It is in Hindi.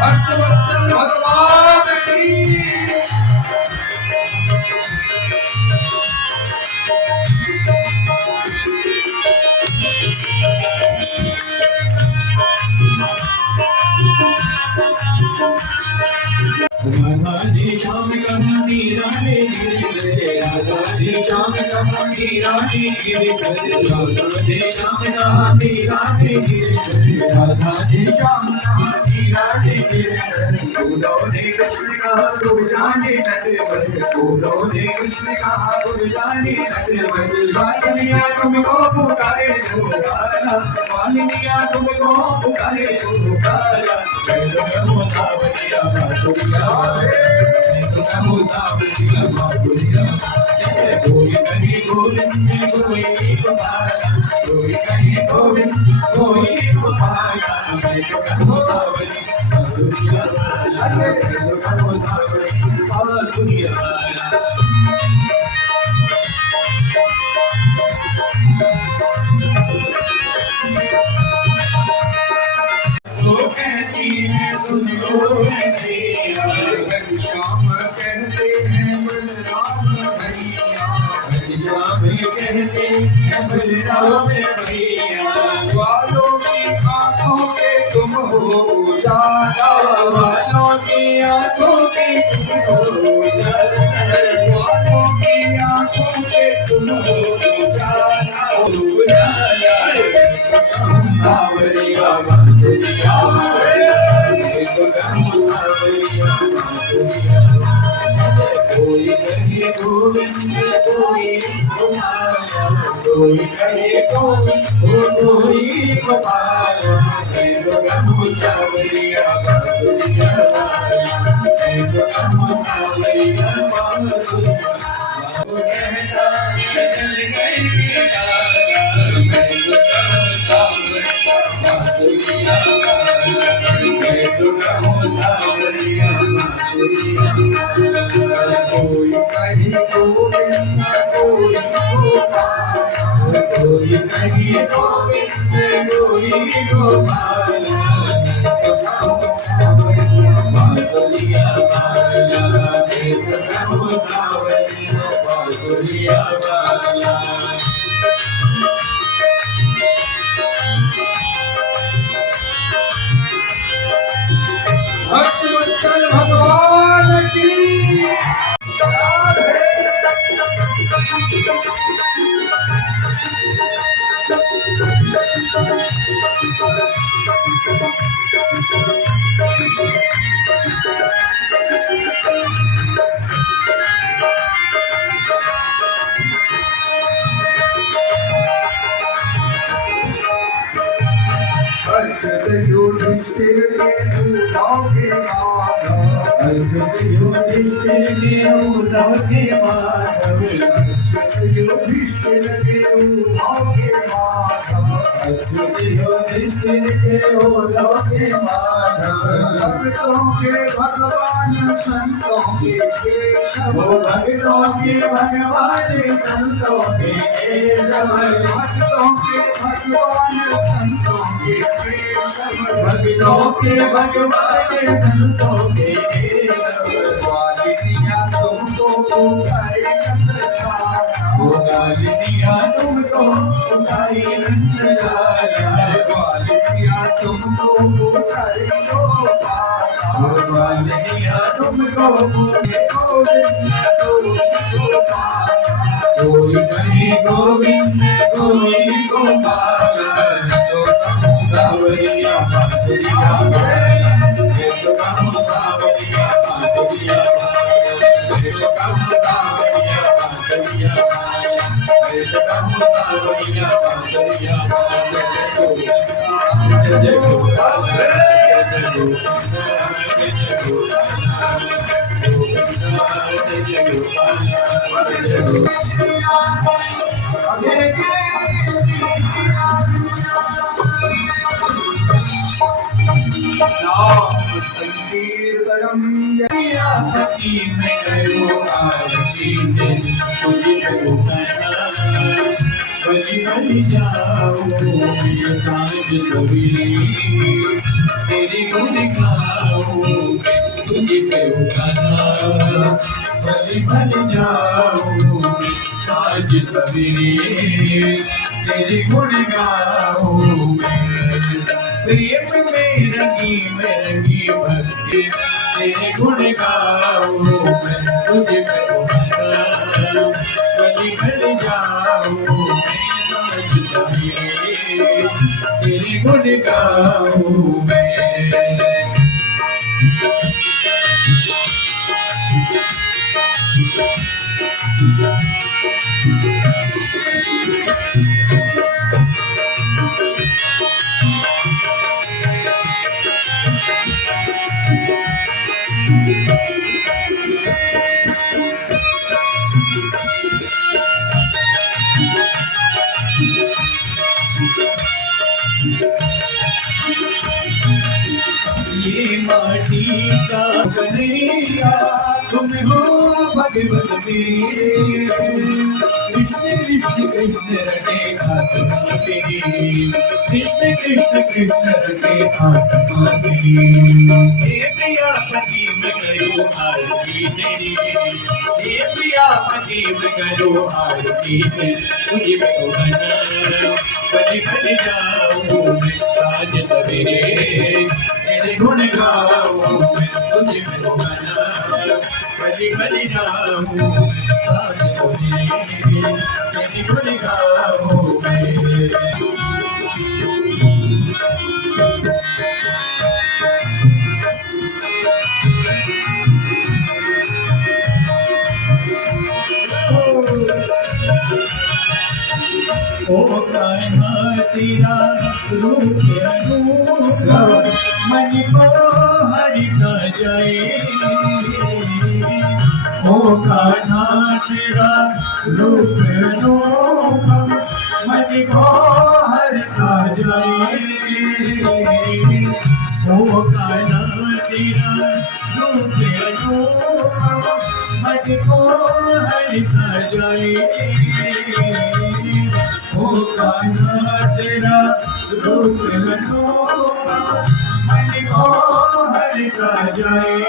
भक्तवत्सल भगवान की राधे श्याम कहानी राधे गिरे राधे श्याम कहानी राधे गिरे राधे श्याम कहानी राधे गिरे राधे श्याम कहानी राधे गिरे फूलों ने कृष्ण कहा तुम जाने नटे बज फूलों ने कृष्ण कहा तुम जाने नटे बज वालिया तुमको पुकारे जो पुकारा वालिया तुमको पुकारे जो पुकारा मोतावलिया बासुरिया मोतावलिया बासुरिया कोई कहीं गोविंद कोई गोपाला कोई कहीं गोविंद कोई गोपाला मोतावलिया बासुरिया बासुरिया कहती है सुन लो भैया घनश्याम कहते हैं बलराम भैया घनश्याम कहते हैं बलराम भैया वालों की आंखों के तुम हो उजाला वालों की आंखों के तुम हो उजाला वालों की आंखों के तुम हो उजाला उजाला सावरिया बासुरिया कोई कहे गोविंद कोई गोपाला कोई कहे गोविंद कोई गोपाला सावरिया बासुरिया सावरिया बासुरिया कहता चल गई कोई कहीं गोविंद कोई गोपाल कोई कहीं गोविंद कोई गोपाल बासुरिया बाला बासुरिया बाला भक्तवत्सल भगवान की युधिष्ठिर के उद्धव के माधव युधिष्ठिर के उद्धव के माधव युधिष्ठिर के उद्धव के माधव युधिष्ठिर के उद्धव के माधव भक्तों के भगवान संतों के केशव भक्तों के भगवान संतों के केशव भक्तों के भगवान संतों के भक्तों के भगवान संतों के वालिया तुमको पुकारे वालिया तुमको पुकारे वालिया तुमको पुकारे वालिया तुमको कोई कहीं गोविंद कोई गोपाल सावरिया बासुरिया सावरिया बासुरिया नाम संकीर्तनम यति में करो आरती तुझे को बलि बलि जाओ ये सांझ सवेरे तेरी गुण गाओ तुझे को बलि बलि जाओ सांझ सवेरे तेरी गुण गाओ प्रेम में रंगी भक्ति तेरे गुण गाओ मैं तुझे बलि बलि जाओ तेरे गुण गाओ मैं ये माटी का कन्हैया तुम हो भगवत मेरे कृष्ण कृष्ण कृष्ण रटे आत्मा तेरी कृष्ण कृष्ण कृष्ण रटे आत्मा तेरी हे प्रिया पति में करो आरती तेरी हे प्रिया पति में करो आरती तेरी तुझे को बलि बलि जाओ आज सवेरे तेरे गुण गाओ तुझे को बलि बलि जाओ आज सवेरे तेरे गुण गाओ ओ कान्हा तेरा रूप अनूठा मन को हरिता जाए ओ कान्हा तेरा रूप अनूठा मन को हरिता जाए ओ कान्हा तेरा रूप अनूठा मन को हरिता जाए ओ कान्हा तेरा रूप अनूठा मन को हरिता जाए।